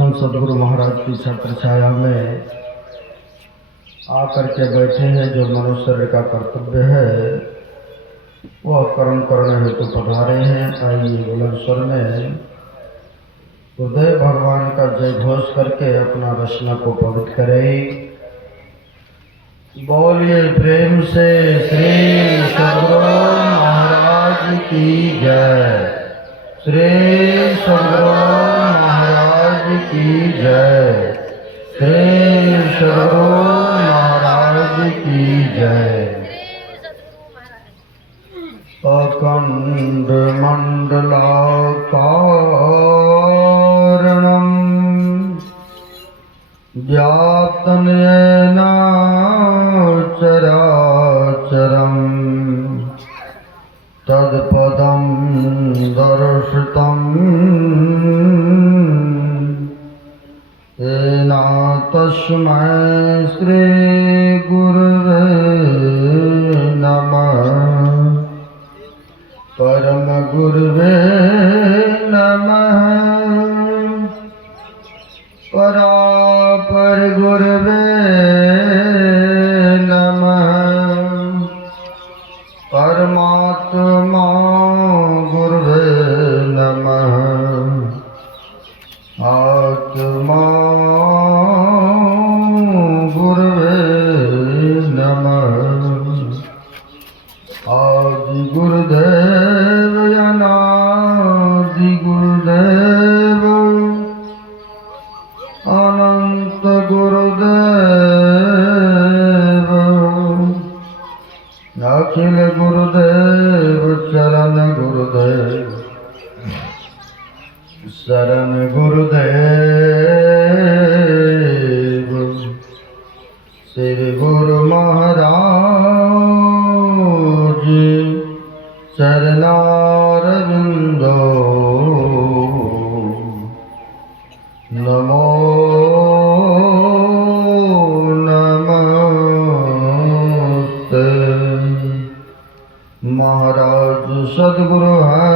संत सदगुरु महाराज की छत्र छाया में आकर के बैठे हैं। जो मनुष्य शरीर का कर्तव्य है वह कर्म करने हेतु पधारे हैं। आइए बुलंद स्वर में हृदय भगवान का जय घोष करके अपना रचना को पवित्र करें। बोलिए प्रेम से श्री सदगुरु महाराज की जय। श्री सदगुरु महाराज की जय। श्री सदगुरु महाराज की जय। अखंड मंडलाकारणं व्याप्तं येन चराचरं तत्पदं दर्शितं येन तस्मै श्री गुरवे नमः। परम गुरुवे नमः। परापर गुरुवे नमः। परमात्मा गुरुवे नमः। आत्मा गुरुवे नमः। आदि गुरुदेव अनादि गुरुदेव अनंत गुरुदेव अखिल गुरुदेव चरण गुरुदेव शरण गुरुदेव। श्री गुरु महाराज चरणारविंदो नमो नमस्ते। महाराज सदगुरु है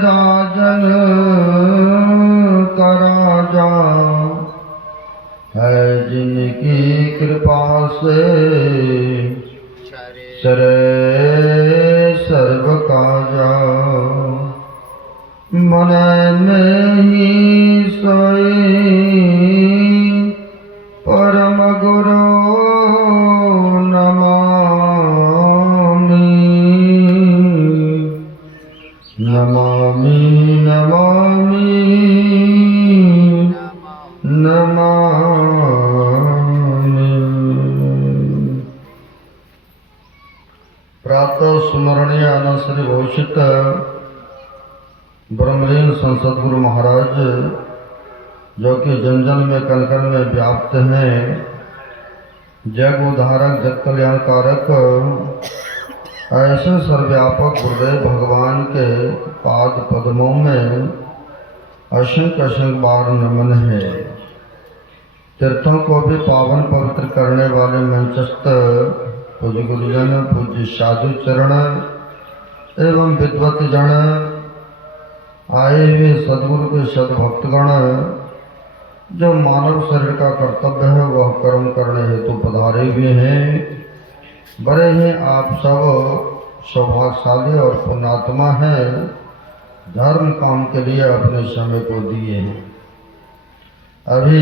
राजन का राजा है जिनकी कृपा से चरे सर्व काजा। मन में ही सोई परम गुरु नमामि। नमामि नमामि नमामि। प्रातः स्मरणीय आनंद श्री घोषित ब्रह्मलीन संत सदगुरु महाराज जो कि जन जन में कण कण में व्याप्त हैं, जग उद्धारक जग कल्याणकारक ऐसे सर्वव्यापक गुरुदेव भगवान के पाद पद्मों में असंख्य असंख्य बार नमन है। तीर्थों को भी पावन पवित्र करने वाले मंचस्थ पूज्य गुरुजन, पूज्य साधु चरण एवं विद्वत जन, आए हुए सदगुरु के सदभक्तगण, जो मानव शरीर का कर्तव्य है वह कर्म करने हेतु पधारे हुए हैं। बड़े ही आप सब सौभाग्यशाली और पुण्यात्मा हैं, धर्म काम के लिए अपने समय को दिए हैं। अभी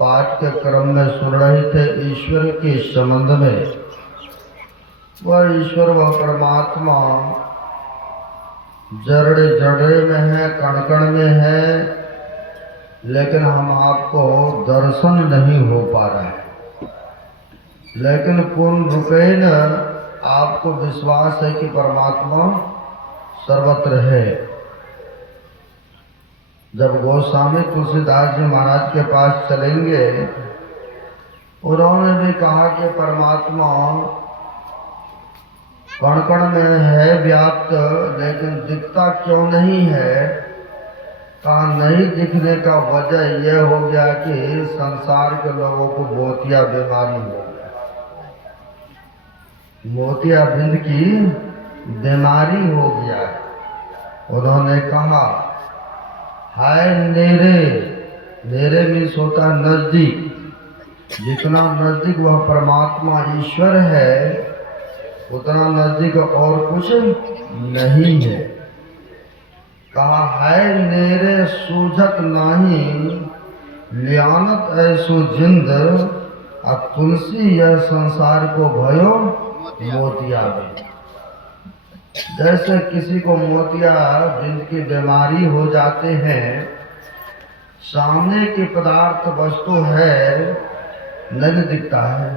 पाठ के क्रम में सुन रहे थे ईश्वर के संबंध में। वह ईश्वर व परमात्मा जड़े जड़े में है, कण कण में है, लेकिन हम आपको दर्शन नहीं हो पा रहा है। लेकिन पूर्ण रूपेण आपको विश्वास है कि परमात्मा सर्वत्र है। जब गोस्वामी तुलसीदास जी महाराज के पास चलेंगे, उन्होंने भी कहा कि परमात्मा कण कण में है व्याप्त, लेकिन दिखता क्यों नहीं है। कहा नहीं दिखने का वजह यह हो गया कि संसार के लोगों को मोतिया बीमारी हो गया। मोतियाबिंद की बीमारी हो गया है। उन्होंने कहा हाय मेरे नेरे मीन्स होता है नजदीक। जितना नजदीक वह परमात्मा ईश्वर है उतना नजदीक और कुछ नहीं है। कहा है नेरे सूझत नाही लियानत ऐसो जिंद आ तुलसी यह संसार को भयो मोतिया भी। जैसे किसी को मोतिया बिंद की बीमारी हो जाते हैं, सामने की पदार्थ वस्तु है नहीं दिखता है,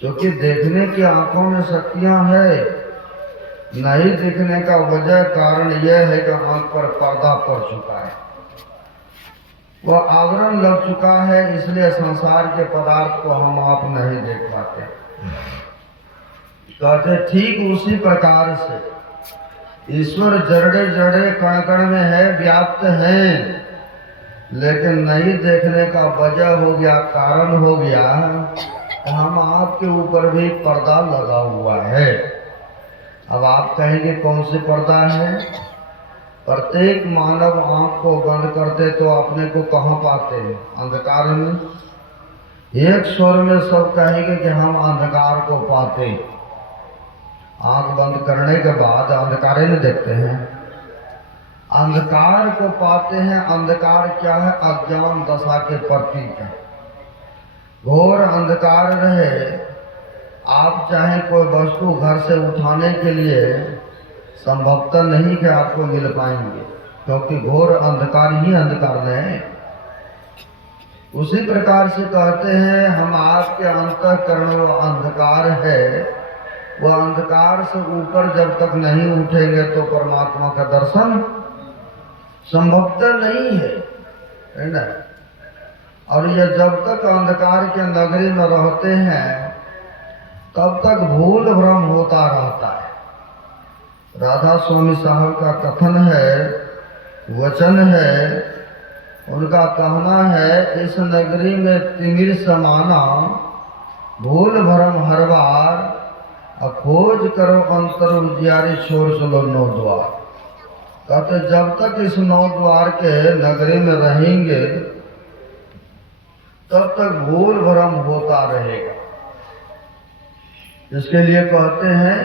क्योंकि देखने की आंखों में शक्तियां है। नहीं दिखने का वजह कारण यह है कि आंख पर पर्दा पड़ चुका है, वह आवरण लग चुका है, इसलिए संसार के पदार्थ को हम आप नहीं देख पाते। कहते ठीक उसी प्रकार से ईश्वर जड़े जड़े कण कण में है, व्याप्त है, लेकिन नहीं देखने का वजह हो गया, कारण हो गया, हम आपके ऊपर भी पर्दा लगा हुआ है। अब आप कहेंगे कौन सी पर्दा है? प्रत्येक मानव आंख को बंद करते तो अपने को कहाँ पाते हैं? अंधकार में। एक स्वर में सब कहेंगे कि हम अंधकार को पाते। आंख बंद करने के बाद अंधकार में देखते हैं, अंधकार को पाते हैं। अंधकार क्या है? अज्ञान दशा के प्रतीक है। घोर अंधकार रहे, आप चाहे कोई वस्तु घर से उठाने के लिए संभवतः नहीं कि आपको मिल पाएंगे, क्योंकि घोर अंधकार ही अंधकार है। उसी प्रकार से कहते हैं हम आपके अंतःकरण वो अंधकार है, वह अंधकार से ऊपर जब तक नहीं उठेंगे तो परमात्मा का दर्शन संभवतः नहीं है ना। और ये जब तक अंधकार के नगरी में रहते हैं तब तक भूल भ्रम होता रहता है। राधा स्वामी साहब का कथन है, वचन है, उनका कहना है, इस नगरी में तिमिर समाना भूल भ्रम हर बार, खोज करो अंतर उजियारी छोड़ चलो नौ द्वार। कहते जब तक इस नौ द्वार के नगरी में रहेंगे तब तक भूल भ्रम होता रहेगा। इसके लिए कहते हैं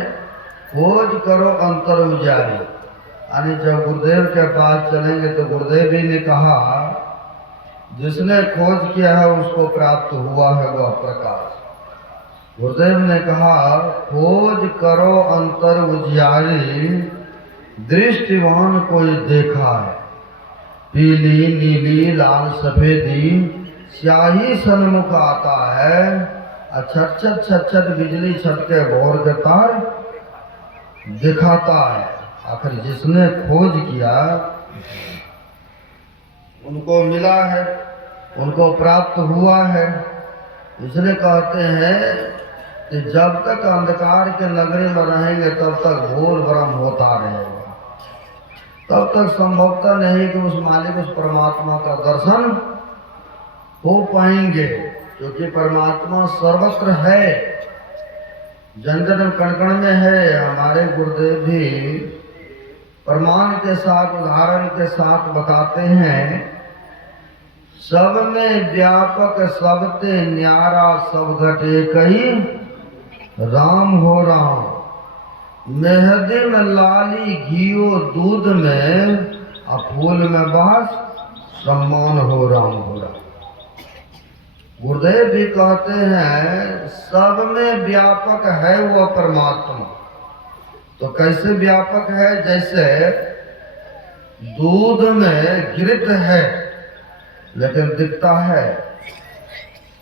खोज करो अंतर उजियारी। यानी जब गुरुदेव के पास चलेंगे तो गुरुदेव जी ने कहा जिसने खोज किया है उसको प्राप्त हुआ है वह प्रकाश। गुरुदेव ने कहा खोज करो अंतर उजियारी, दृष्टिवान कोई देखा है, पीली नीली लाल सफेदी स्याही सन्मुख आता है, छट छट बिजली छटके भोर के तार दिखाता है। आखिर जिसने खोज किया उनको मिला है, उनको प्राप्त हुआ है। इसलिए कहते हैं कि जब तक अंधकार के नगरी में रहेंगे तब तक भूल भ्रम होता रहेगा, तब तक संभवतः नहीं कि उस मालिक उस परमात्मा का दर्शन हो पाएंगे, क्योंकि परमात्मा सर्वत्र है, जन जन कण कण में है। हमारे गुरुदेव भी प्रमाण के साथ उदाहरण के साथ बताते हैं, सब में व्यापक सबते न्यारा सब घटे कही राम हो राम, मेहदी में लाली घियो दूध में, फूल में बस सम्मान हो राम हो राम। गुरुदेव भी कहते हैं सब में व्यापक है वह परमात्मा। तो कैसे व्यापक है? जैसे दूध में घृत है लेकिन दिखता है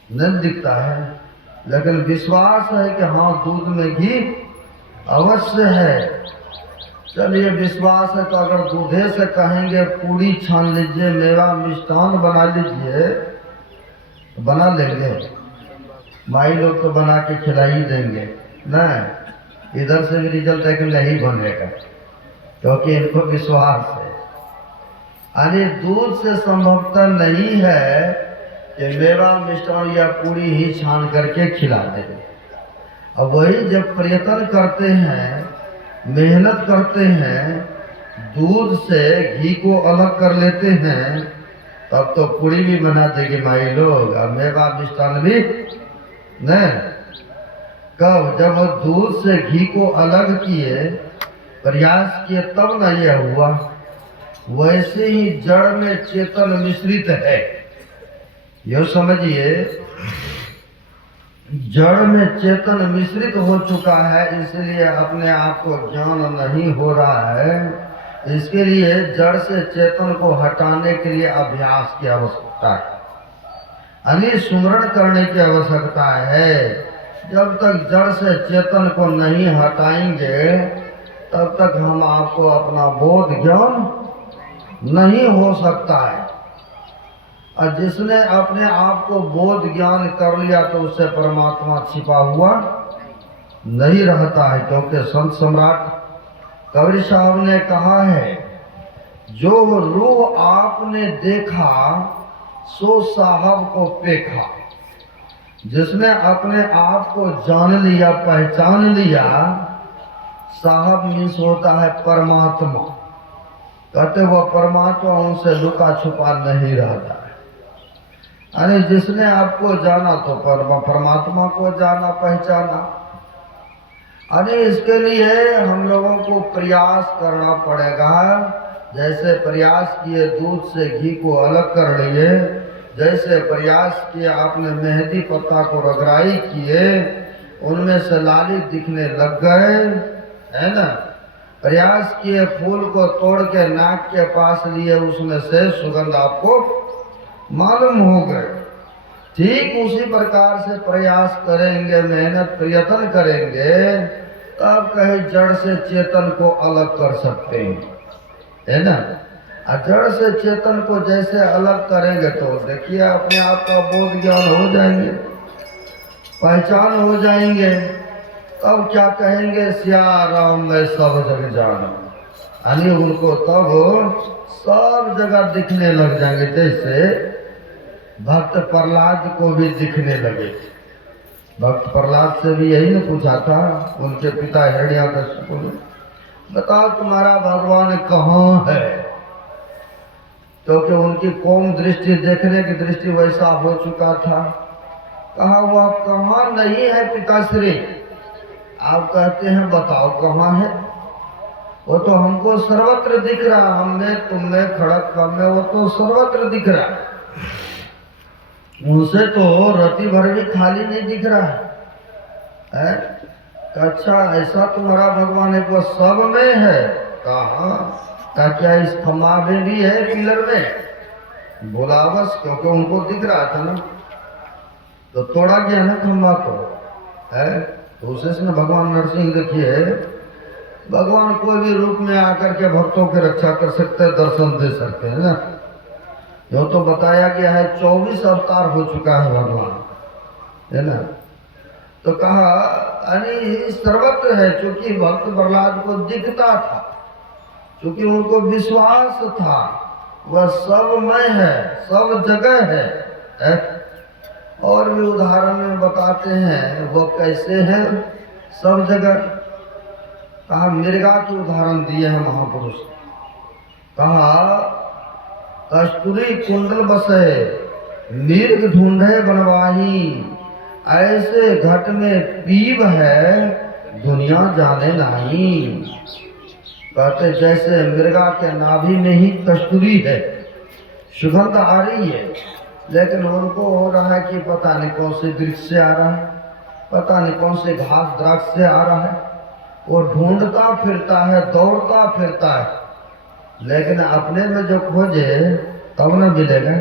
नहीं दिखता है, लेकिन विश्वास है कि हाँ दूध में घी अवश्य है। चलिए विश्वास है तो अगर दूधे से कहेंगे पूरी छान लीजिए, मेवा मिष्ठान बना लीजिए, तो बना लेंगे। माई लोग तो बना के खिला ही देंगे ना, इधर से भी रिजल्ट है कि नहीं बनेगा, क्योंकि इनको विश्वास है। यानी दूध से संभवतः नहीं है कि मेवा मिष्ठान या पूरी ही छान करके खिला देंगे। अब वही जब प्रयत्न करते हैं, मेहनत करते हैं, दूध से घी को अलग कर लेते हैं, तब तो पूरी भी बना देगी माई लोग, अब मेवा मिष्ठान भी नहीं। कब? जब वो दूध से घी को अलग किए, प्रयास किए, तब न यह हुआ। वैसे ही जड़ में चेतन मिश्रित है, यो समझिए। जड़ में चेतन मिश्रित हो चुका है, इसलिए अपने आप को ज्ञान नहीं हो रहा है। इसके लिए जड़ से चेतन को हटाने के लिए अभ्यास की आवश्यकता है, यानी सुमरण करने की आवश्यकता है। जब तक जड़ से चेतन को नहीं हटाएंगे, तब तक हम आपको अपना बोध ज्ञान नहीं हो सकता है। और जिसने अपने आप को बोध ज्ञान कर लिया, तो उससे परमात्मा छिपा हुआ नहीं रहता है। क्योंकि संत सम्राट कबीर साहब ने कहा है, जो रूह आपने देखा सो साहब को पेखा। जिसने अपने आप को जान लिया, पहचान लिया, साहब मीन्स होता है परमात्मा। कहते वो परमात्मा उनसे लुका छुपा नहीं रहता है। यानी जिसने आपको जाना तो परमात्मा को जाना, पहचाना। अरे इसके लिए हम लोगों को प्रयास करना पड़ेगा। जैसे प्रयास किए दूध से घी को अलग कर लिए, जैसे प्रयास किए आपने मेहंदी पत्ता को रगड़ाई किए, उनमें से लाली दिखने लग गए, है ना। प्रयास किए फूल को तोड़ के नाक के पास लिए, उसमें से सुगंध आपको मालूम हो गए। ठीक उसी प्रकार से प्रयास करेंगे, मेहनत प्रयत्न करेंगे, तब कहीं जड़ से चेतन को अलग कर सकते हैं, है ना। जड़ से चेतन को जैसे अलग करेंगे, तो देखिए अपने आप का बोध ज्ञान हो जाएंगे, पहचान हो जाएंगे। तब क्या कहेंगे, सिया राम मैं सब जग जाना। यानी उनको तब सब जगह दिखने लग जाएंगे। जैसे भक्त प्रहलाद को भी दिखने लगे। भक्त प्रहलाद से भी यही ने पूछा था उनके पिता हिरण्याकश्यप ने, बताओ तुम्हारा भगवान कहाँ है। क्योंकि उनकी कौम दृष्टि, देखने की दृष्टि वैसा हो चुका था। कहा वह कहाँ नहीं है पिताश्री। आप कहते हैं बताओ कहाँ है। वो तो हमको सर्वत्र दिख रहा, हम में, तुम में, खड़क में, वो तो सर्वत्र दिख रहा है। उनसे तो रति भर भी खाली नहीं दिख रहा है। अच्छा ऐसा तुम्हारा भगवान है, वो सब में है। कहा क्या इस खम्बा में भी है, पिलर में? बोला बस, क्योंकि उनको दिख रहा था ना, तो तोड़ा गया ना खम्बा को, है। तो उसे ने भगवान नरसिंह देखिए, भगवान कोई भी रूप में आकर के भक्तों की रक्षा कर सकते हैं, दर्शन दे सकते हैं ना। जो तो बताया गया है 24 अवतार हो चुका है भगवान, है ना। तो कहा यानी सर्वत्र है, क्योंकि भक्त प्रहलाद को दिखता था, क्योंकि उनको विश्वास था वह सब में है, सब जगह है। और भी उदाहरण में बताते हैं वो कैसे है सब जगह। कहा मृगा की उदाहरण दिए हैं महापुरुष। कहा कस्तूरी कुंडल बसे, मृग ढूंढे बनवाही, ऐसे घट में पीब है, दुनिया जाने नहीं। कहते जैसे मृगा के नाभि में ही कस्तूरी है, सुगंध आ रही है, लेकिन उनको हो रहा है कि पता नहीं कौन से वृक्ष से आ रहा है, पता नहीं कौन से घास द्राक्ष से आ रहा है। वो ढूंढता फिरता है, दौड़ता फिरता है, लेकिन अपने में जो खोजे तब न मिलेगा।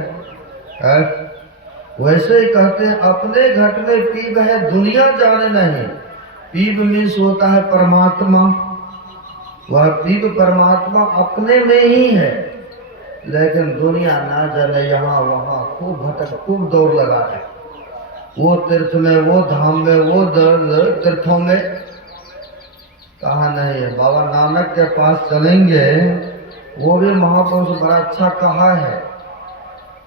वैसे ही कहते हैं अपने घट में पीब है, दुनिया जाने नहीं। पीब मीन्स होता है परमात्मा, वह पीब परमात्मा अपने में ही है, लेकिन दुनिया ना जाने यहाँ वहाँ खूब भटक, खूब दौड़ लगा है। वो तीर्थ में, वो धाम में, वो तीर्थों में। कहा नहीं है, बाबा नानक के पास चलेंगे, वो भी महापुरुष बड़ा अच्छा कहा है।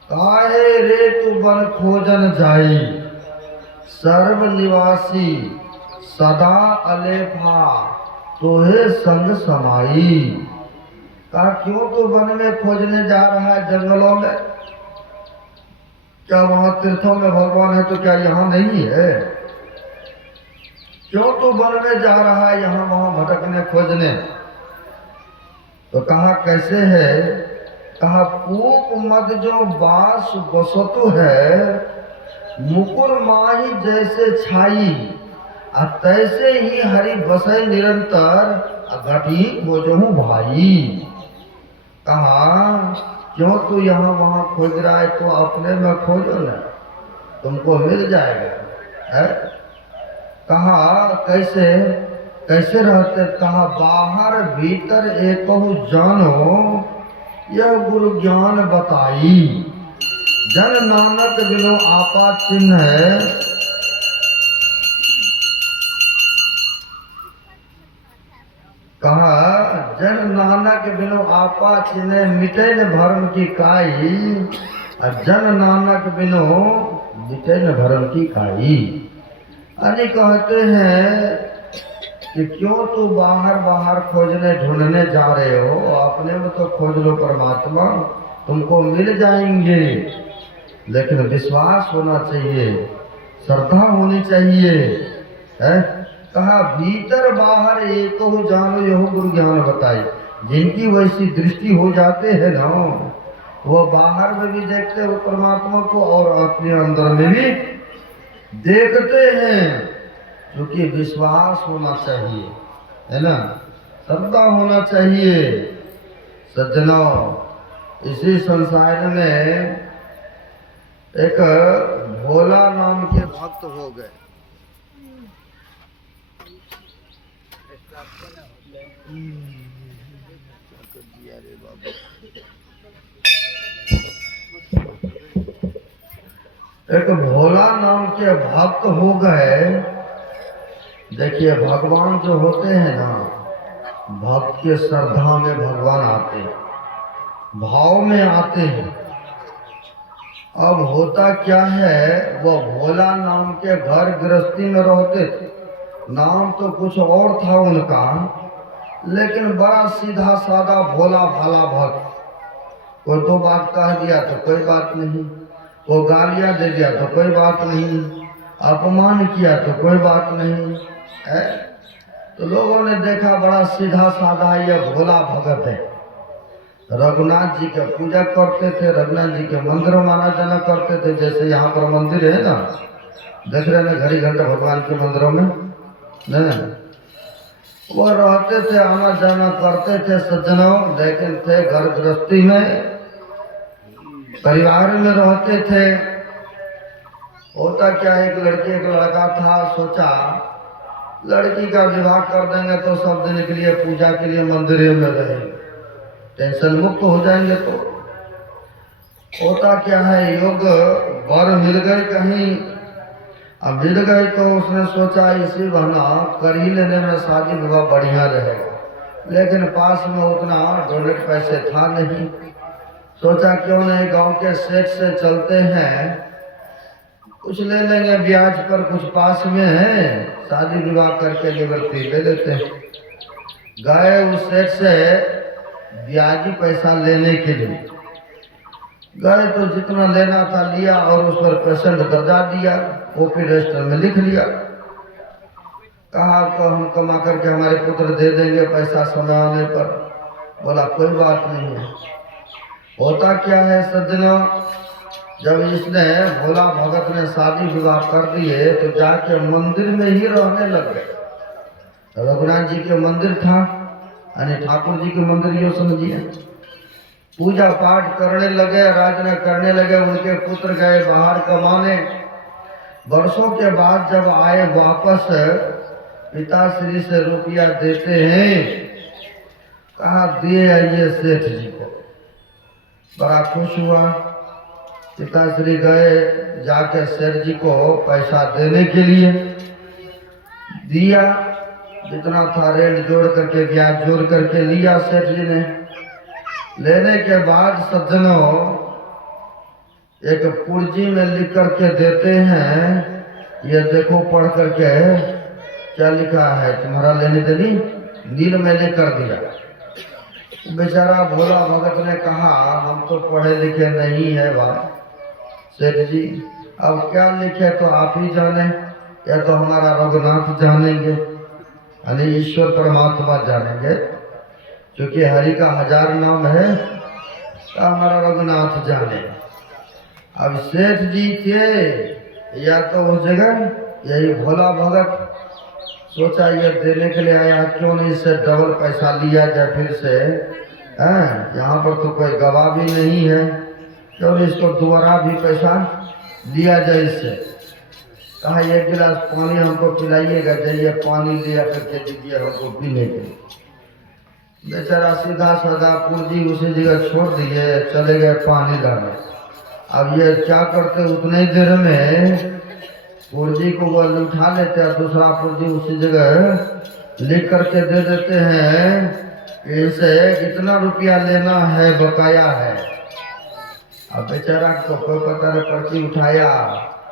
काहे रे तू बन खोजन जाई, सर्व निवासी सदा अलेफा, तोहे संग समाई। कहा क्यों तू वन में खोजने जा रहा है, जंगलों में? क्या वहां तीर्थों में भगवान है तो क्या यहाँ नहीं है? क्यों तू वन में जा रहा है यहाँ वहां भटकने खोजने? तो कहा कैसे है? कहा पूप मद जो बास बसतु है, मुकुर माही जैसे छाई, तैसे ही हरि बसै निरंतर, घटी खोजहूं भाई। कहा क्यों तू यहाँ वहां खोज रहा है? तो अपने में खोजो ना, तुमको मिल जाएगा है? कहा कैसे कैसे रहते? कहा बाहर भीतर एकहु जानो, यह गुरु ज्ञान बताई, जन नानक बिनो आपा चिन्ह है। कहा जन नानक बिनो आपा चिन्ह, मिटे न भरम की काई, जन नानक बिनो मिटे न भरम की काई। अरे कहते हैं कि क्यों तू बाहर बाहर खोजने ढूंढने जा रहे हो? अपने में तो खोज लो परमात्मा, तुमको मिल जाएंगे। लेकिन विश्वास होना चाहिए, श्रद्धा होनी चाहिए है? कहा भीतर बाहर एक हो जानो, यह गुरु ज्ञान बताई। जिनकी वैसी दृष्टि हो जाते हैं ना, वो बाहर में भी देखते हो परमात्मा को और अपने अंदर में भी देखते हैं। क्योंकि विश्वास होना चाहिए, है ना, श्रद्धा होना चाहिए। सज्जनों, इसी संसार में एक भोला नाम के भक्त हो गए। एक भोला नाम के भक्त हो गए। देखिए भगवान जो होते हैं ना, भक्त के श्रद्धा में भगवान आते हैं, भाव में आते हैं। अब होता क्या है, वो भोला नाम के घर गृहस्थी में रहते थे। नाम तो कुछ और था उनका, लेकिन बड़ा सीधा साधा भोला भाला भक्त। कोई दो बात कह दिया तो कोई बात नहीं, वो गालियां दे दिया तो कोई बात नहीं, अपमान किया तो कोई बात नहीं है। तो लोगों ने देखा बड़ा सीधा साधा यह भोला भगत है। रघुनाथ जी का पूजा करते थे, रघुनाथ जी के मंदिर माना जाना करते थे। जैसे यहाँ पर मंदिर है ना, देख रहे ना घड़ी घंटा भगवान के मंदिरों में न, वो रहते थे, आना जाना करते थे सज्जनों। लेकिन थे घर गृहस्थी में, परिवार में रहते थे। होता क्या, एक लड़की एक लड़का था, सोचा लड़की का विवाह कर देंगे तो सब दिन के लिए पूजा के लिए मंदिर में रहेंगे, टेंशन मुक्त हो जाएंगे। तो होता क्या है, योग वर मिल गए कहीं, अब मिल गए तो उसने सोचा इसी बहाना कर ही लेने में शादी विवाह बढ़िया रहेगा। लेकिन पास में उतना डोनेट पैसे था नहीं। सोचा क्यों नहीं गांव के सेठ से चलते हैं, कुछ ले लेंगे ब्याज पर, कुछ पास में है, शादी विवाह करके निवृत्ति ले लेते हैं। गए उस सेठ से ब्याजी पैसा लेने के लिए। गए तो जितना लेना था लिया और उस पर पेशेंट दर्जा दिया, कॉपी रजिस्टर में लिख लिया। कहा आपको हम कमा करके हमारे पुत्र दे देंगे पैसा समय आने पर। बोला कोई बात नहीं है। होता क्या है सज्जनों, जब इसने भोला भगत ने शादी विवाह कर दिए तो जाके मंदिर में ही रहने लग गए। रघुनाथ जी के मंदिर था, यानी ठाकुर जी के मंदिर, यो समझिए। पूजा पाठ करने लगे, आराधना करने लगे। उनके पुत्र गए बाहर कमाने। वर्षों के बाद जब आए वापस, पिताश्री से रुपया देते हैं। कहा दिए आइए सेठ जी को। बड़ा खुश हुआ। पिताश्री गए, जाके सेठ जी को पैसा देने के लिए दिया। जितना था रेट जोड़ करके, ब्याज जोड़ करके लिया सेठ जी ने। लेने के बाद सज्जनों एक पुर्जी में लिख करके देते हैं, ये देखो पढ़ करके क्या लिखा है, तुम्हारा लेने देनी नील मैंने कर दिया। बेचारा भोला भगत ने कहा हम तो पढ़े लिखे नहीं है भाई, सेठ जी अब क्या लिखे तो आप ही जाने, या तो हमारा रघुनाथ जानेंगे, यानी ईश्वर परमात्मा जानेंगे, क्योंकि हरि का 1000 नाम है, तो हमारा रघुनाथ जाने। अब सेठ जी थे या तो उस जगह यही भोला भगत सोचा ये देने के लिए आया, क्यों नहीं इससे डबल पैसा लिया जाए फिर से, यहाँ पर तो कोई गवाह भी नहीं है, क्यों नहीं इसको दोबारा भी पैसा लिया जाए इससे। कहा एक गिलास पानी हमको पिलाइएगा, जाइए पानी लिया करके दीजिए हमको पीने के लिए। बेचारा सीधा साधा पूर्जी उसी जगह छोड़ दिए, चले गए पानी लाने। अब ये क्या करते, उतने देर में पुर्जी को वो उठा लेते हैं, दूसरा पुर्जी उसी जगह लिख करके दे देते हैं कि इसे इतना रुपया लेना है, बकाया है। अब बेचारा को कोई पता नहीं, पर्ची उठाया,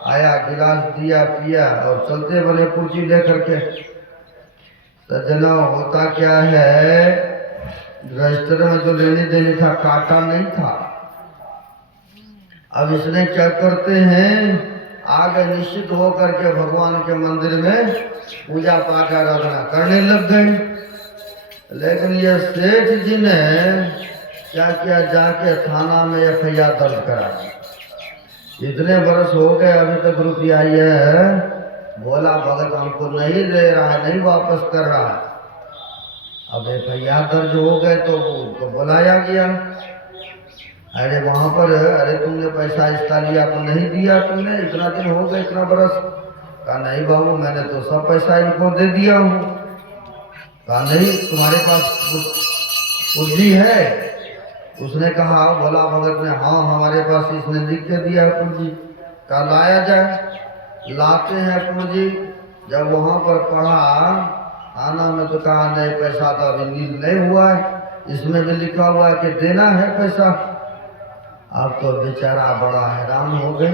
आया, गिलास दिया, पिया और चलते बने पुर्जी ले करके। सज्जना होता क्या है, रजिस्टर में जो लेने देने था काटा नहीं था। अब इसने क्या करते हैं, आगे निश्चित होकर के भगवान के मंदिर में पूजा पाठ आराधना करने लग गए। लेकिन ये सेठ जी ने क्या किया, जाके थाना में FIR दर्ज करा। इतने बरस हो गए अभी तक रुपया ये भोला भगत हमको नहीं दे रहा है, नहीं वापस कर रहा है। अब FIR दर्ज हो गए तो उनको बुलाया गया। अरे वहाँ पर, अरे तुमने पैसा इसका लिया तो नहीं दिया, तुमने इतना दिन हो गए, इतना बरस। कहा नहीं बाबू, मैंने तो सब पैसा इनको दे दिया हूँ। कहा नहीं, तुम्हारे पास पूंजी है? उसने कहा, भोला भगत ने, हाँ हमारे पास इसने लिख के दिया पूंजी। कहा लाया जाए। लाते हैं पूंजी। जब वहाँ पर पढ़ा आना में तो कहा नहीं, पैसा तो अभी नील नहीं हुआ है, इसमें भी लिखा हुआ है कि देना है पैसा। अब तो बेचारा बड़ा हैरान हो गए।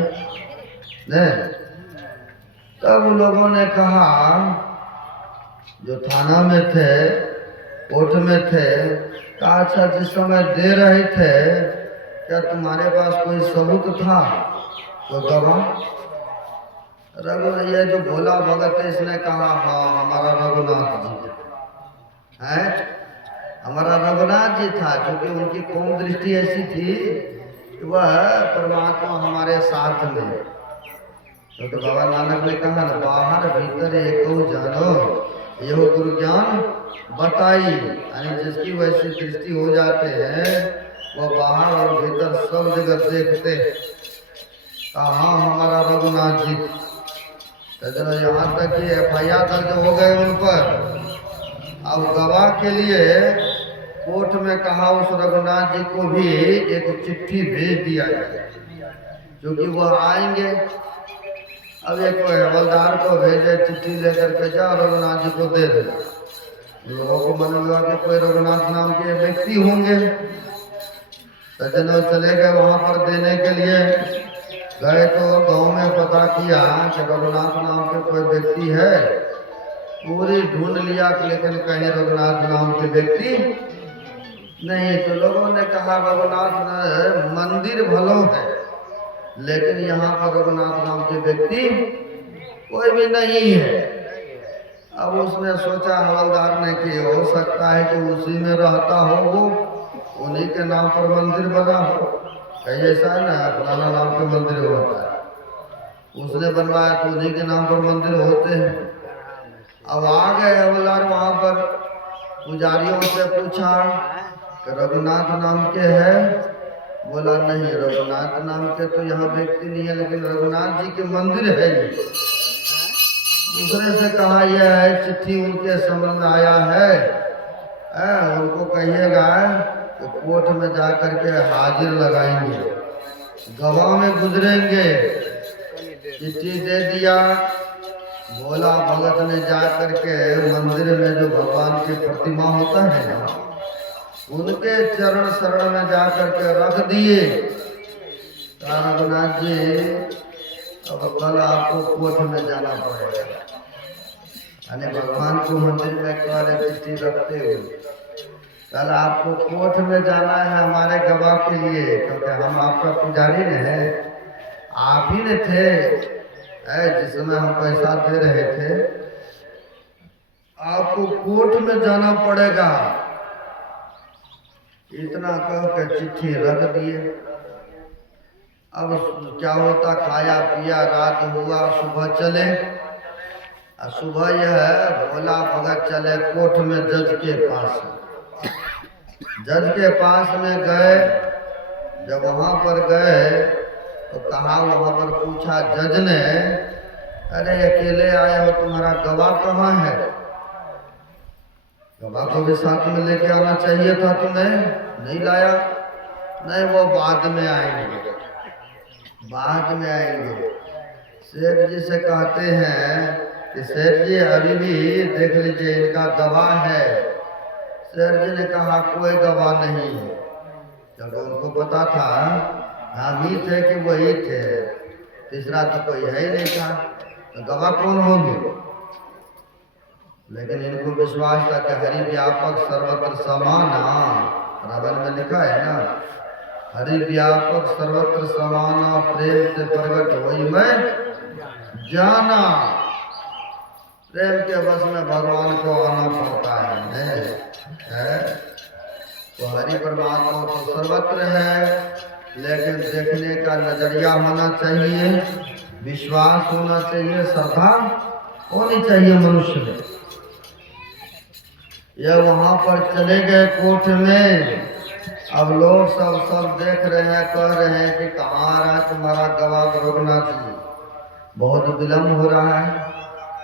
तब लोगों ने कहा, जो थाना में थे, कोर्ट में थे, कहा अच्छा जिस समय दे रहे थे क्या तुम्हारे पास कोई सबूत था, तो गवाह? रघु ये जो भोला भगत है इसने कहा हाँ हमारा रघुनाथ जी है, हमारा रघुनाथ जी था, क्योंकि उनकी कौन दृष्टि ऐसी थी कि वह परमात्मा हमारे साथ में। तो बाबा नानक ने कहा ना, बाहर भीतर एक जानो यह गुरु ज्ञान बताई, यानी जिसकी वैसी दृष्टि हो जाते हैं वह बाहर और भीतर सब जगह देखते। कहा हमारा रघुनाथ जी। तो यहाँ तक कि FIR दर्ज हो गए उन पर। अब गवाह के लिए कोर्ट में कहा उस रघुनाथ जी को भी एक चिट्ठी भेज दिया जाए, क्योंकि वह आएंगे। अब एक हवलदार को भेजे, चिट्ठी लेकर के जाओ रघुनाथ जी को दे देना। लोगों को मन हुआ कि कोई रघुनाथ नाम के व्यक्ति होंगे, तो चले गए वहां पर देने के लिए। गए तो गांव में पता किया कि रघुनाथ नाम के कोई व्यक्ति है। पूरी ढूंढ लिया लेकिन कहीं रघुनाथ नाम के व्यक्ति नहीं। तो लोगों ने कहा रघुनाथ मंदिर भलो है, लेकिन यहाँ पर रघुनाथ नाम के व्यक्ति कोई भी नहीं है। अब उसने सोचा हवलदार ने कि हो सकता है कि उसी में रहता हो, वो उन्हीं के नाम पर मंदिर बना हो। कहीं ऐसा है ना, फलाना नाम के मंदिर होता है, उसने बनवाया तो उन्हीं के नाम पर मंदिर होते हैं। अब आ गए हवलदार वहाँ पर, पुजारियों से पूछा कि रघुनाथ नाम के है? बोला नहीं, रघुनाथ नाम के तो यहाँ व्यक्ति नहीं है, लेकिन रघुनाथ जी के मंदिर है ये। दूसरे से कहा यह है चिट्ठी उनके संबंध आया है, उनको कहिएगा कि कोर्ट में जा करके हाजिर लगाएंगे, गवाह में गुजरेंगे। चिट्ठी दे दिया। भोला भगत ने जा करके मंदिर में जो भगवान की प्रतिमा होता है ना, उनके चरण शरण में जा करके रख दिए। रघुनाथ जी अब कल आपको कोर्ट में जाना पड़ेगा, यानी भगवान को मंदिर में चिट्ठी रखते हुए कल आपको कोर्ट में जाना है हमारे गवाह के लिए, क्योंकि हम आपका पुजारी हैं, आप ही ने थे जिस समय हम पैसा दे रहे थे, आपको कोर्ट में जाना पड़ेगा, इतना कह के चिट्ठी रख दिए। अब क्या होता, खाया पिया रात हुआ, सुबह चले, और सुबह यह भोला भगत चले कोर्ट में जज के पास। जज के पास में गए, जब वहां पर गए तो कहा, वहां पर पूछा जज ने, अरे अकेले आए हो, तुम्हारा गवाह कहाँ है? गवाह को भी साथ में लेके आना चाहिए था, तुम्हें नहीं लाया। नहीं, वो बाद में आएंगे, बाद में आएंगे। सेठ जी से कहते हैं कि सेठ जी अभी भी देख लीजिए, इनका गवाह है। सेठ जी ने कहा कोई गवाह नहीं है। जब उनको पता था हम ही थे कि वही थे, तीसरा तो कोई है ही नहीं था, तो गवाह कौन होंगे? लेकिन इनको विश्वास था कि हरि व्यापक सर्वत्र समाना, रावण में लिखा है ना, हरि व्यापक सर्वत्र समाना, प्रेम से प्रकट वही मैं जाना। प्रेम के बस में भगवान को आना पड़ता है। तो हरि परमात्मा तो सर्वत्र है, लेकिन देखने का नजरिया होना चाहिए, विश्वास होना चाहिए, श्रद्धा होनी चाहिए मनुष्य में। यह वहां पर चले गए कोर्ट में। अब लोग सब देख रहे हैं, कह रहे हैं कि कहाँ रहा तुम्हारा गवाह रघुनाथ जी? बहुत विलम्ब हो रहा है।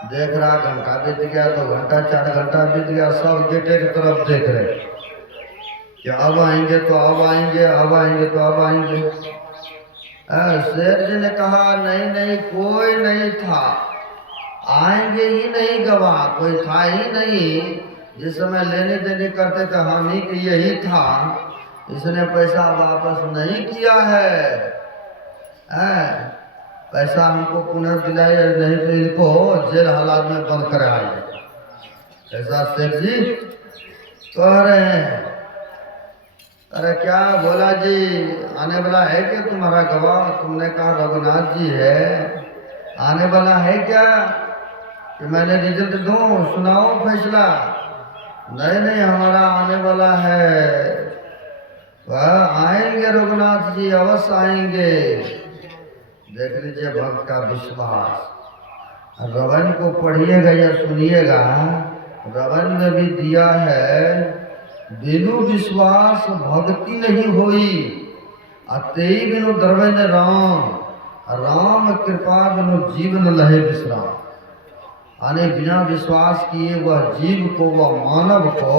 देख रहा, घंटा बीत गया, 2 घंटा 4 घंटा बीत गया, सब गेटे की तरफ देख रहे कि अब आएंगे तो अब आएंगे, अब आएंगे तो अब आएंगे। शेर जी ने कहा नहीं नहीं, कोई नहीं था, आएंगे ही नहीं गवाह, कोई था ही नहीं। जिस समय लेने देने करते थे हम ही कि यही था, इसने पैसा वापस नहीं किया है। पैसा हमको पुनः दिलाए, नहीं तो इनको जेल हालात में बंद कराए। ऐसा शेख जी कह रहे हैं। अरे क्या बोला जी, आने वाला है क्या तुम्हारा गवाह? तुमने कहा रघुनाथ जी है, आने वाला है क्या कि मैंने रिजल्ट दूं, सुनाओ फैसला? नहीं नहीं, हमारा आने वाला है। वह आएंगे रघुनाथ जी, अवश्य आएंगे। देख लीजिए भक्त का विश्वास। रवन को पढ़िएगा या सुनिएगा, रवन में भी दिया है, बिनु विश्वास भक्ति नहीं होई, अतई बिनु द्रवन राम, राम कृपा बिनु जीवन लहे विश्राम। यानी बिना विश्वास किए वह जीव को, वह मानव को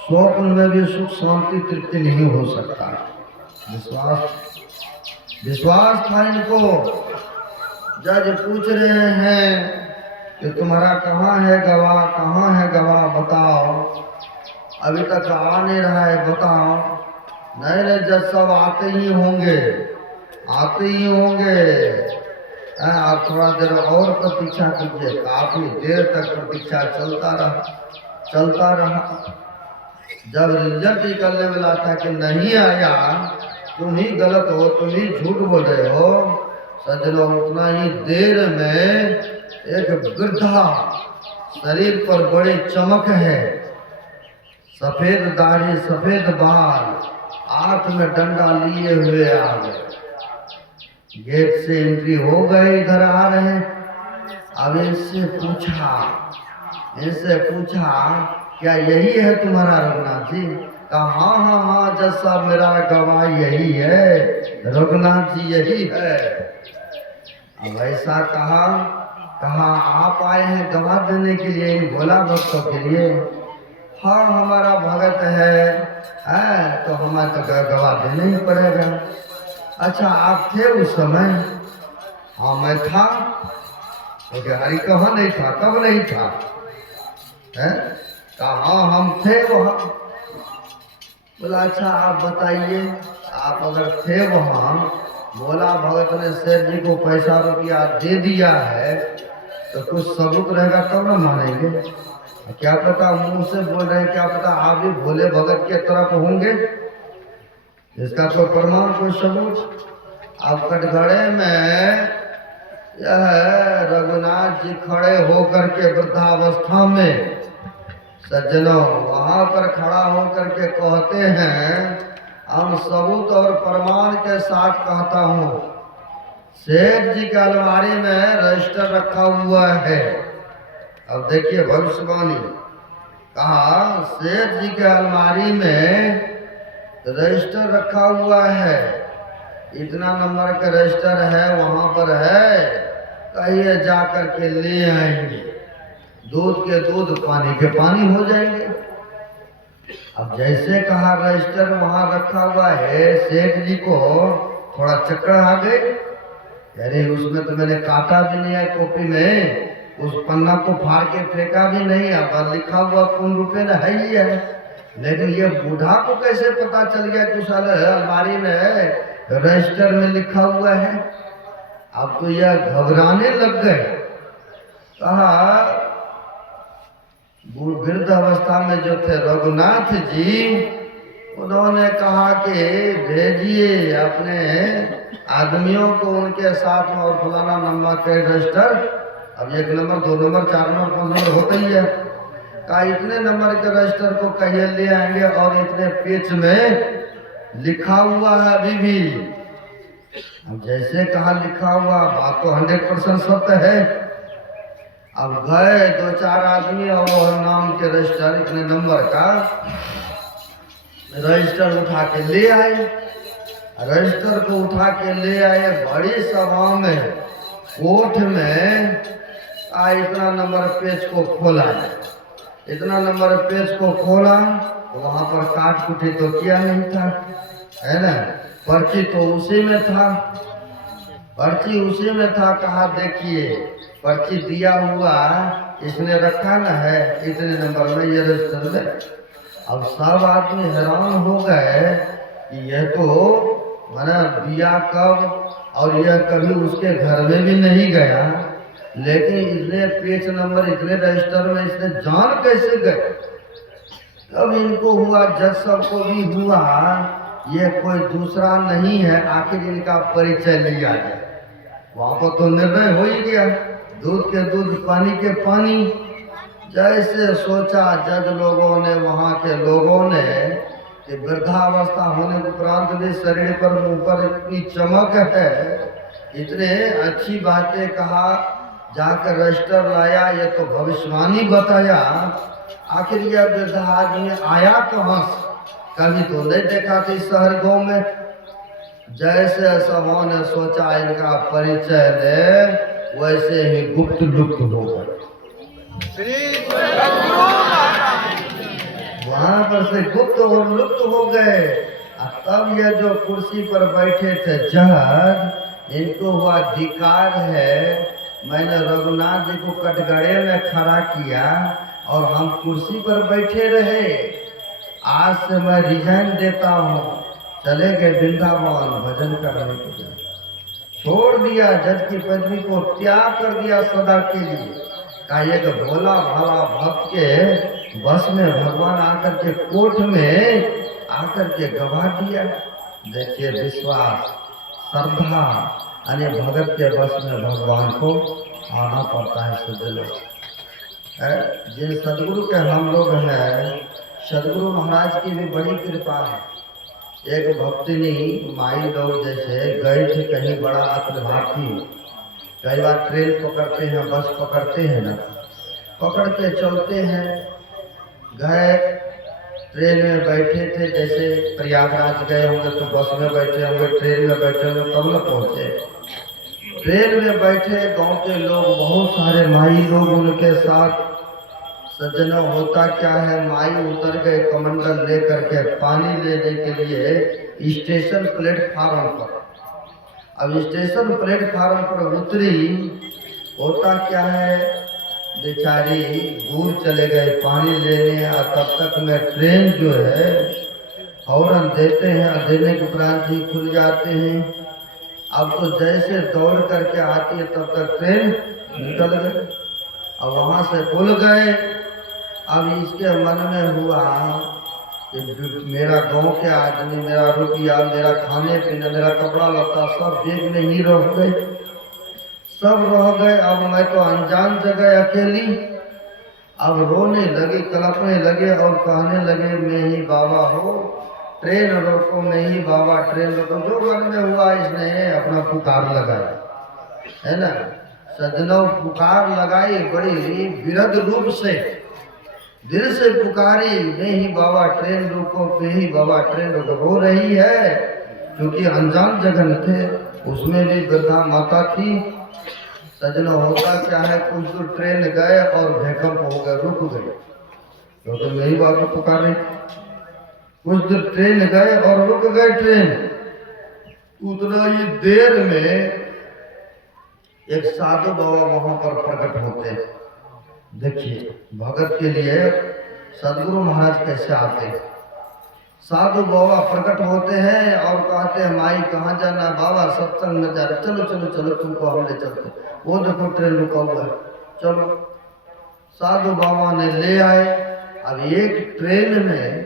स्वप्न में भी सुख शांति तृप्ति नहीं हो सकता। विश्वास था इनको। जज पूछ रहे हैं कि तुम्हारा कहाँ है गवाह, कहाँ है गवाह, बताओ। अभी तक आ नहीं रहा है, बताओ। नहीं नहीं जज सब आते ही होंगे, आते ही होंगे। आप थोड़ा देर और प्रतीक्षा कीजिए। काफी देर तक प्रतीक्षा चलता रहा। जब रिजल्ट निकलने वाला था कि नहीं आया, तुम ही गलत हो, तुम ही झूठ बोल रहे हो, सज्जनों, उतना ही देर में एक वृद्धा, शरीर पर बड़ी चमक है, सफेद दाढ़ी, सफेद बाल, हाथ में डंडा लिए हुए आ गए। गेट से एंट्री हो गए, इधर आ रहे। अब इनसे पूछा क्या यही है तुम्हारा रघुनाथ जी? कहा हाँ हाँ हाँ जज साहब, मेरा गवाह यही है, रघुनाथ जी यही है। अब ऐसा कहा आप आए हैं गवाह देने के लिए, इन भोला भक्तों के लिए? हाँ हमारा भगत है तो हमें तो गवाह देना ही पड़ेगा। अच्छा आप थे उस समय? हाँ मैं था। तो क्या हरी कहाँ नहीं था, कब नहीं था? कहा हम थे वहाँ। बोला अच्छा आप बताइए, आप अगर थे वहाँ, बोला भगत ने शेर जी को पैसा रुपया दे दिया है, तो कुछ सबूत रहेगा तब न मानेंगे। क्या पता मुंह से बोल रहे हैं, क्या पता आप भी भोले भगत के तरफ होंगे, इसका कोई प्रमाण, कोई सबूत? अब कटघरे में यह रघुनाथ जी खड़े होकर के वृद्धावस्था में, सज्जनों वहां पर खड़ा होकर के कहते हैं, हम सबूत और प्रमाण के साथ कहता हूँ, सेठ जी के अलमारी में रजिस्टर रखा हुआ है। अब देखिए भविष्यवाणी, कहा सेठ जी के अलमारी में रजिस्टर रखा हुआ है, इतना नंबर का रजिस्टर है, वहां पर है, कहिए जाकर के ले आएंगे, दूध के दूध पानी के पानी हो जाएंगे। अब जैसे कहा रजिस्टर वहां रखा हुआ है, सेठ जी को थोड़ा चक्कर आ गए, अरे उसमें तो मैंने काटा भी नहीं है, कॉपी में उस पन्ना को फाड़ के फेंका भी नहीं, अब लिखा हुआ कौन रुपये में है ही है, लेकिन ये बूढ़ा को कैसे पता चल गया कि उस अलमारी में रजिस्टर में लिखा हुआ है। अब तो यह घबराने लग गए। कहा वृद्ध अवस्था में जो थे रघुनाथ जी, उन्होंने कहा कि भेजिए अपने आदमियों को उनके साथ में, और फलाना नंबर के रजिस्टर, अब 1 नंबर 2 नंबर 4 नंबर 5 नंबर होता ही है, कहा इतने नंबर के रजिस्टर को कहिए ले आएंगे, और इतने पेज में लिखा हुआ है अभी भी। अब जैसे कहा लिखा हुआ, बात तो 100% सत्य है। अब गए 2-4 आदमी और वो नाम के रजिस्टर, इतने नंबर का रजिस्टर उठा के ले आए, रजिस्टर को उठा के ले आए, बड़ी सभा में कोर्ट में इतना नंबर पेज को खोला, इतना नंबर पेज को खोला, वहां पर काट कुटी तो किया नहीं था, है ना, पर्ची तो उसी में था, पर्ची उसी में था। कहा देखिए पर्ची दिया हुआ इसने रखा ना है, इतने नंबर में ये रजिस्टर में। अब सब आदमी हैरान हो गए कि यह तो मैंने दिया कब, और यह कभी उसके घर में भी नहीं गया, लेकिन इतने पेज नंबर इतने रजिस्टर में इसने जान कैसे गए। तब इनको हुआ, जज सबको भी हुआ, ये कोई दूसरा नहीं है, आखिर इनका परिचय लिया जाए। वहां पर तो निर्णय हो ही गया, दूध के दूध पानी के पानी। जैसे सोचा जज लोगों ने, वहां के लोगों ने, कि वृद्धावस्था होने के उपरांत भी शरीर पर मुंह पर इतनी चमक है, इतने अच्छी बातें कहा, जाकर रजिस्टर लाया, ये तो भविष्यवाणी बताया, आखिर यह वृद्धा आदमी आया कहाँ से, कभी तो नहीं देखा थी शहर गांव में। जैसे सबों ने सोचा इनका परिचय ले, वैसे ही गुप्त लुप्त हो गए, वहां पर से गुप्त और लुप्त हो गए। तब ये जो कुर्सी पर बैठे थे जज, इनको हुआ धिकार है, मैंने रघुनाथ जी को कटघरे में खड़ा किया और हम कुर्सी पर बैठे रहे, आज से मैं रिजाइन देता हूँ, चले गए वृंदावन भजन करने के लिए, छोड़ दिया जज की पदवी को, त्याग कर दिया सदा के लिए। का एक भोला भाला भक्त के बस में भगवान आकर के कोर्ट में आकर के गवा दिया। देखिए विश्वास, श्रद्धा, यानी भगत के बस में भगवान को आना पड़ता है। सज्जनों, जिन सदगुरु के हम लोग हैं, सदगुरु महाराज की भी बड़ी कृपा है। एक भक्तिनी माई लोग जैसे गए थे कहीं बड़ा आत्मघाती, कई बार ट्रेन पकड़ते हैं, बस पकड़ते हैं ना, पकड़ के चलते हैं, गए ट्रेन में बैठे थे, जैसे प्रयागराज गए होंगे तो बस में बैठे होंगे, ट्रेन में बैठे होंगे, तब न पहुँचे। ट्रेन में बैठे, गांव के लोग बहुत सारे माई लोग उनके साथ। सज्जनों, होता क्या है, माई उतर गए कमंडल लेकर के पानी लेने के लिए स्टेशन प्लेटफार्म पर। अब स्टेशन प्लेटफार्म पर उतरी, होता क्या है, बेचारी दूर चले गए पानी लेने, और तब तक में ट्रेन जो है हॉर्न देते हैं, देने के उपरांत ही खुल जाते हैं। अब तो जैसे दौड़ करके आती है तब तक ट्रेन निकल गए, अब वहाँ से खुल गए। अब इसके मन में हुआ कि मेरा गांव के आदमी, मेरा रुपया, मेरा खाने पीने, मेरा कपड़ा लत्ता सब बेग में ही रह गए, सब रह गए। अब मैं तो अनजान जगह अकेली। अब रोने लगे, कलपने लगे और कहने लगे मैं ही बाबा हो, ट्रेन रोको, मैं ही बाबा ट्रेन रोको। जो मन में हुआ इसने अपना पुकार लगाया, है ना सज्जनों, पुकार लगाई बड़ी विरध रूप से, दिल से पुकारी, मैं ही बाबा ट्रेन रोको, मैं ही बाबा ट्रेन रोको। रो रही है क्योंकि अनजान जगह थे, उसमें भी वृद्धा माता थी। सज्जनों, होता क्या है, कुछ दूर ट्रेन गए और भैकअप हो गए, रुक गए, क्योंकि मैं ही बाबा पुकार रही। कुछ दूर ट्रेन गए और रुक गए ट्रेन। उतना ही देर में एक साधु बाबा वहां पर प्रकट होते हैं। देखिए भगत के लिए सदगुरु महाराज कैसे आते हैं। साधु बाबा प्रकट होते हैं और कहते हैं माई कहाँ जाना है? बाबा सत्संग में जा रहे। चलो चलो चलो, तुमको हम ले चलते। वो देखो ट्रेन रुका हुआ है, चलो। साधु बाबा ने ले आए। अब एक ट्रेन में,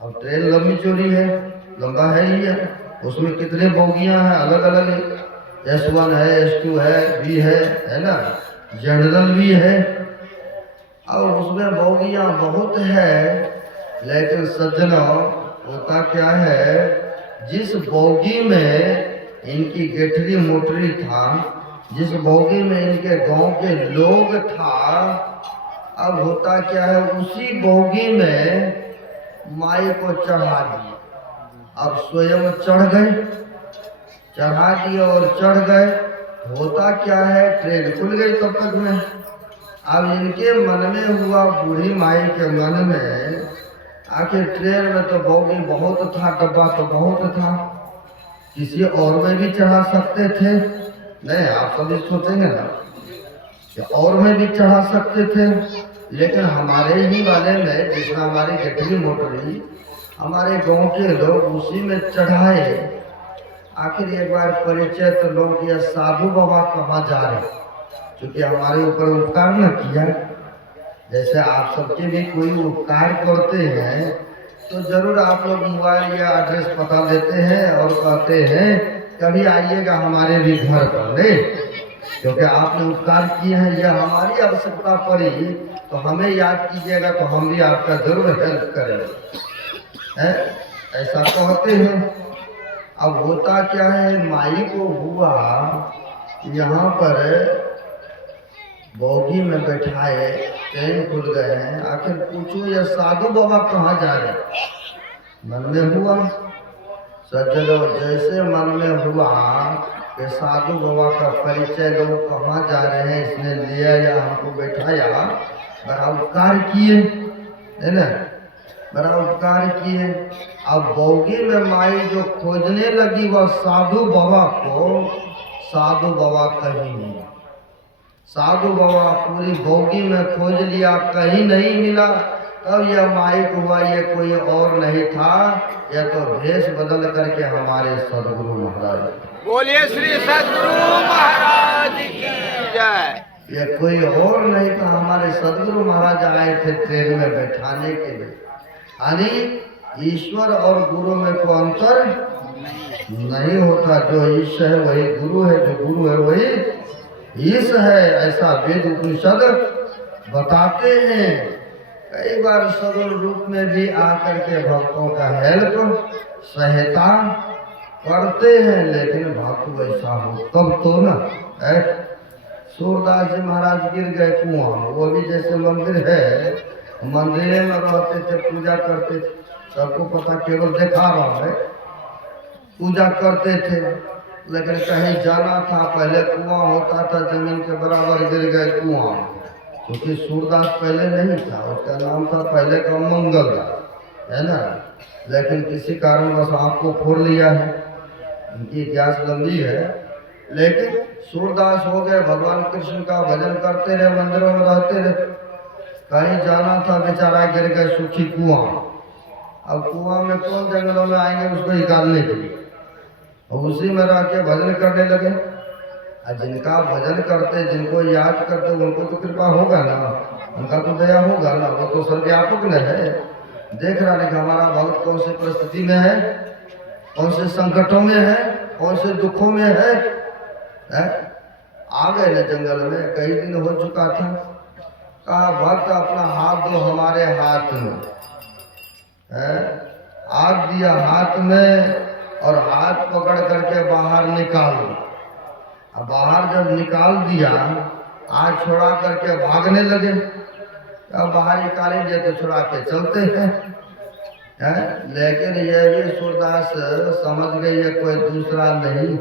अब ट्रेन लंबी चौड़ी है, लंबा है ही है, उसमें कितने बोगियां हैं, अलग अलग है, S1 है, S2 है, B है ना, जनरल भी है। और उसमें बोगियां बहुत है, लेकिन सज्जनों होता क्या है, जिस बोगी में इनकी गेठरी मोटरी था, जिस बोगी में इनके गांव के लोग था, अब होता क्या है, उसी बोगी में माई को चढ़ा दिया। अब स्वयं चढ़ गए, चढ़ा दिया और चढ़ गए। होता क्या है, ट्रेन खुल गई तब तक में। अब इनके मन में हुआ, बूढ़ी माई के मन में, आखिर ट्रेन में तो बोगी बहुत था, डब्बा तो बहुत था, किसी और में भी चढ़ा सकते थे। नहीं, आप सभी सोचेंगे ना कि और में भी चढ़ा सकते थे, लेकिन हमारे ही वाले में, जिसमें हमारी गठरी मोटरी, हमारे गांव के लोग उसी में चढ़ाए। आखिर एक बार परिचय तो लोग किया, साधु बाबा कहाँ जा रहे, क्योंकि हमारे ऊपर उपकार न किया। जैसे आप सबके भी कोई उपकार करते हैं तो जरूर आप लोग मोबाइल या एड्रेस पता लेते हैं और कहते हैं कभी आइएगा हमारे भी घर पर, नहीं, क्योंकि आपने उपकार किए हैं, यह हमारी आवश्यकता पड़ी तो हमें याद कीजिएगा, तो हम भी आपका जरूर हेल्प करेंगे, ऐसा कहते हैं। अब होता क्या है, माई को हुआ यहाँ पर बोगी में बैठाए, ट्रेन खुल गए हैं, आखिर पूछो यह साधु बाबा कहाँ जा रहे? मन में हुआ सज्जनों, जैसे मन में हुआ कि साधु बाबा का परिचय, लोग कहाँ जा रहे हैं, इसने लिया या हमको बैठाया, बड़ा उपकार किए, है ना, बड़ा उपकार किए। अब बोगी में माई जो खोजने लगी वह साधु बाबा को, साधु बाबा कहीं नहीं। साधु बाबा पूरी बोगी में खोज लिया, कहीं नहीं मिला। तब यह माई को हुआ ये कोई और नहीं था, यह तो भेष बदल करके हमारे सदगुरु महाराज। बोलिए श्री सदगुरु महाराज की जय। यह कोई और नहीं था, हमारे सदगुरु महाराज आए थे ट्रेन में बैठाने के लिए। यानी ईश्वर और गुरु में कोई अंतर नहीं होता। जो ईश है वही गुरु है, जो गुरु है वही ईश है, ऐसा वेद उपनिषद बताते हैं। कई बार सगुण रूप में भी आकर के भक्तों का हेल्प, सहायता करते हैं, लेकिन भक्त वैसा हो तब तो ना। सूरदास जी महाराज गिर गए कुआं, वो भी जैसे मंदिर है, मंदिर में रहते थे, पूजा करते थे, सबको पता, केवल देखा रहा है, पूजा करते थे, लेकिन कहीं जाना था, पहले कुआं होता था जमीन के बराबर, गिर गए कुआं, क्योंकि सूरदास पहले नहीं था, उसका नाम था पहले का मंगलदास, है ना, लेकिन किसी कारणवश आपको फोड़ लिया है, उनकी इतिहास लंबी है। लेकिन सूरदास हो गए, भगवान कृष्ण का भजन करते रहे, मंदिरों में रहते रहे, कहीं जाना था, बेचारा गिर गए सूखी कुआं। अब कुआं में कौन जंगलों में आएंगे उसको निकालने के लिए, और उसी में रह के भजन करने लगे। और जिनका भजन करते, जिनको याद करते, उनको तो कृपा होगा ना, उनका तो दया होगा ना, वो तो सर्वव्यापक न है, देख रहा है कि हमारा भक्त कौन सी परिस्थिति में है, कौन से संकटों में है, कौन से दुखों में है? आ गए ना जंगल में, कई दिन हो चुका था। कहा भक्त अपना हाथ दो हमारे हाथ में, हाथ दिया हाथ में और हाथ पकड़ करके बाहर निकाल दिया। अब बाहर जब निकाल दिया, हाथ छोड़ा करके भागने लगे। अब बाहर निकालेंगे तो छुड़ा के चलते हैं, लेकिन ये भी सूरदास समझ गए ये कोई दूसरा नहीं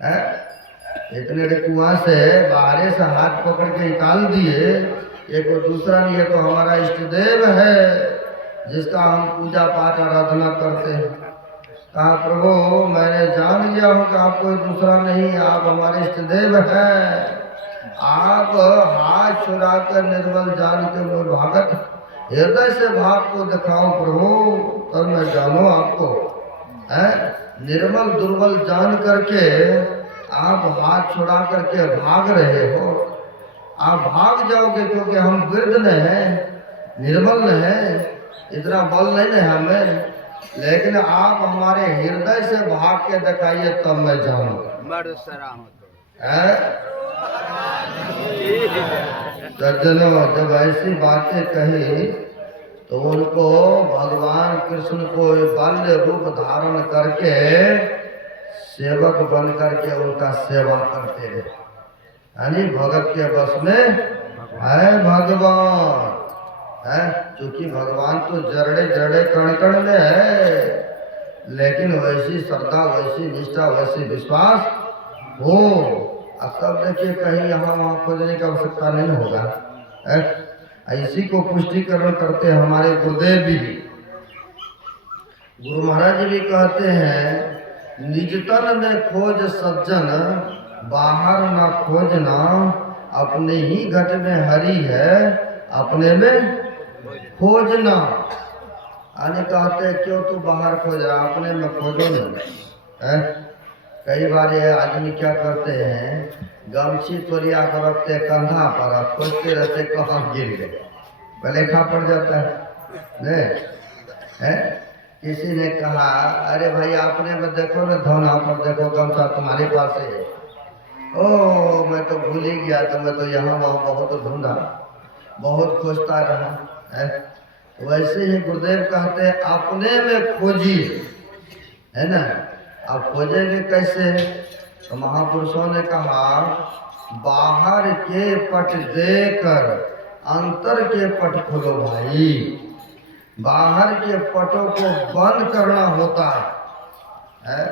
है। इतने कुआं से बाहर से हाथ पकड़ के निकाल दिए, ये कोई दूसरा नहीं है, तो हमारा इष्ट देव है जिसका हम पूजा पाठ आराधना करते हैं। कहा प्रभु मैंने जान लिया हूँ कि आप कोई दूसरा नहीं, आप हमारे इष्ट देव हैं। आप हाथ छुड़ा कर निर्मल जान के मैं भागत हृदय से भाव को दिखाओ प्रभु, तब मैं जानू आपको। निर्मल दुर्बल जान करके आप हाथ छुड़ा करके भाग रहे हो। आप भाग जाओगे क्योंकि हम वृद्ध हैं, निर्बल हैं, इतना बल नहीं है हमें, लेकिन आप हमारे हृदय से भाग के दिखाइए तब मैं जानूंगा। सज्जनों जब ऐसी बातें कही तो उनको भगवान कृष्ण को बाल्य रूप धारण करके सेवक बन करके उनका सेवा करते रहे, यानी भगत के बस में है भगवान है। क्योंकि भगवान तो जड़े जड़े कण कण में है, लेकिन वैसी श्रद्धा, वैसी निष्ठा, वैसी विश्वास हो। अब तब देखिए कहीं यहाँ वहाँ खोजने की आवश्यकता नहीं होगा। इसी को पुष्टिकरण करते हैं हमारे गुरुदेव भी। गुरु महाराज जी भी कहते हैं निजतन में खोज सज्जन, बाहर न खोजना, अपने ही घट में हरि है, अपने में खोजना। आने कहते क्यों तू बाहर खोज रहा, अपने में खोजो नहीं। कई बार ये आदमी क्या करते हैं, गमछी तोलिया कर रखते कंधा पर, खोजते रहते कहाँ गिर गए, लेखा पड़ जाता है। किसी ने कहा अरे भाई आपने में देखो ना, धौना पर देखो गमछा तुम्हारे पास है। ओ मैं तो भूल ही गया, तो मैं तो यहाँ वहाँ बहुत ढूंढा, बहुत खोजता रहा। वैसे ही गुरुदेव कहते हैं अपने में खोजिए, है ना। अब खोजेंगे कैसे? तो महापुरुषों ने कहा बाहर के पट देकर अंतर के पट खोलो भाई। बाहर के पटों को बंद करना होता है।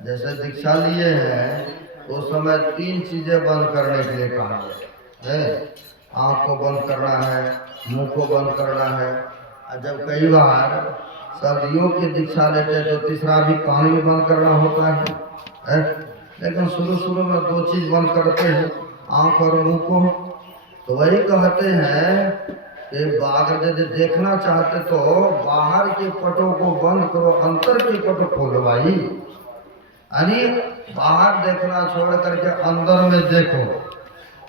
जैसे दीक्षा लिए हैं उस समय 3 चीजें बंद करने के लिए कहा गया है। आँख को बंद करना है, मुंह को बंद करना है, और जब कई बार सर्दियों की दीक्षा लेते हैं तो तीसरा भी कान भी बंद करना होता है। लेकिन शुरू में 2 चीज बंद करते हैं, आँख और मुंह को। तो वही कहते हैं कि बाग यदि देखना चाहते तो बाहर के पटों को बंद करो, अंतर के पट खोलो भाई। यानी बाहर देखना छोड़ करके अंदर में देखो।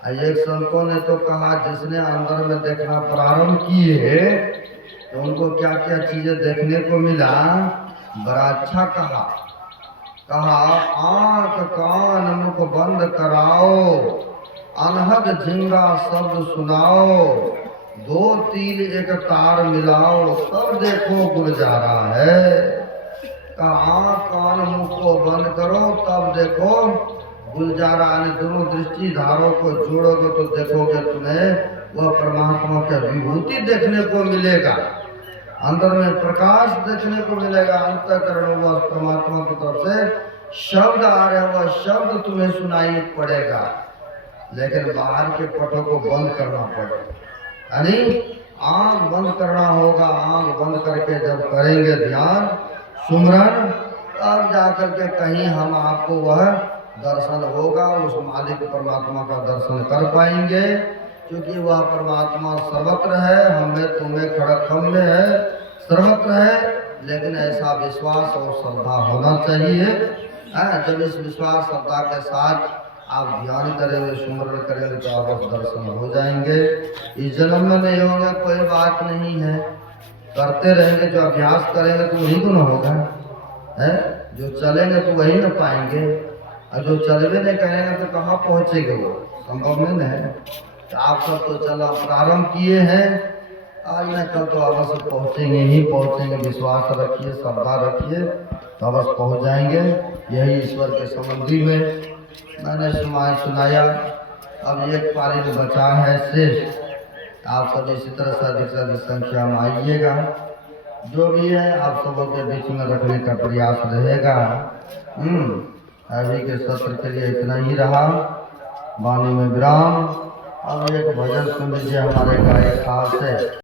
एक संतों ने तो कहा जिसने अंदर में देखना प्रारंभ किए तो उनको क्या क्या चीजें देखने को मिला, बड़ा अच्छा कहा। आंख कान मुख बंद कराओ, अनहद झिंगा शब्द सुनाओ, 2 तीर एक तार मिलाओ, तब देखो गुलजारा है। आंख कान मुख को बंद करो तब देखो गुलजारा। दोनों दृष्टि धारों को जोड़ोगे तो देखोगे तुम्हें वह परमात्मा की विभूति देखने को मिलेगा, अंदर में प्रकाश देखने को मिलेगा। अंतःकरण वह परमात्मा की तरफ से शब्द आ रहे, वह शब्द तुम्हें सुनाई पड़ेगा, लेकिन बाहर के पटों को बंद करना पड़ेगा। यानी आँख बंद करना होगा। आँख बंद करके जब करेंगे ध्यान सुमरन, तब जाकर के कहीं हम आपको वह दर्शन होगा, उस मालिक परमात्मा का दर्शन कर पाएंगे। क्योंकि वह परमात्मा सर्वत्र है, हमें तुम्हें खड़कम में है, सर्वत्र है। लेकिन ऐसा विश्वास और श्रद्धा होना चाहिए। जब इस विश्वास श्रद्धा के साथ आप ध्यान करेंगे, सुमरण करेंगे तो आप दर्शन हो जाएंगे। इस जन्म में नहीं होंगे कोई बात नहीं है, करते रहेंगे, जो अभ्यास करेंगे तो वही तो ना होगा है। जो चलेंगे तो वही ना पाएंगे, और जो चलवे नहीं करेंगे तो कहाँ पहुँचेंगे, वो संभव नहीं है। तो आप सब तो चला प्रारंभ किए हैं, आज न कल तो अवश्य पहुँचेंगे ही पहुँचेंगे। विश्वास रखिए, श्रद्धा रखिए, तो अवश्य पहुँच जाएंगे। यही ईश्वर के संबंधी में मैंने सुनाया। अब एक पारी में बचा है शेष। आप सब इसी तरह से अधिक संख्या में आइएगा। जो भी है आप सबों के बीच में रखने का प्रयास रहेगा। अभी के सत्र के लिए इतना ही रहा। वाणी में विराम। अब एक भजन सुन लीजिए हमारे गायक साहब से।